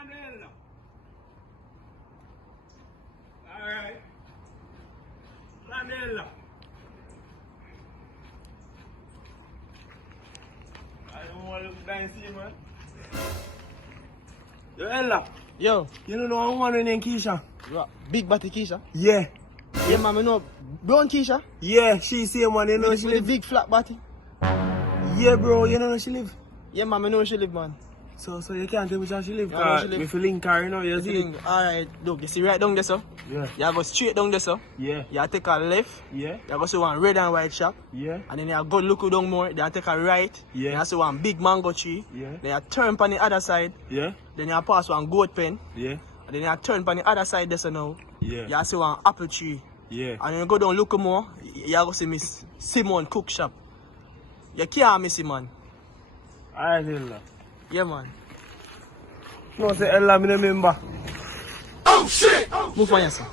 Manel. Alright. Manel. I don't want to look nice here, man. Yo, Ella. Yo, You don't know a woman named Keisha? big body Keisha. Yeah. Yeah, man, I know brown Keisha. Yeah, she same one. You know With she the live. big flat body. Yeah, bro. You know she live. Yeah, man, I know she live, man. So you can't tell me how she live. Yeah, I know she live. We feel link her, you know. You see? Alright, look, you see right down there, sir? Yeah. You go straight down there, sir. Yeah. You take a left. Yeah. You go see one red and white shop. Yeah. And then you go look down more. Then you take a right. Yeah. Then you see one big mango tree. Yeah. Then you turn on the other side. Yeah. Then you pass one goat pen. Yeah. And then you turn on the other side there, so now. Yeah. You see one apple tree. Yeah. And then you go down look more. You go see Miss Simon cook shop. You can't miss it, man. Alright, Ella. Yeah, man. No, say Ella, me remember. Move on, yes, sir.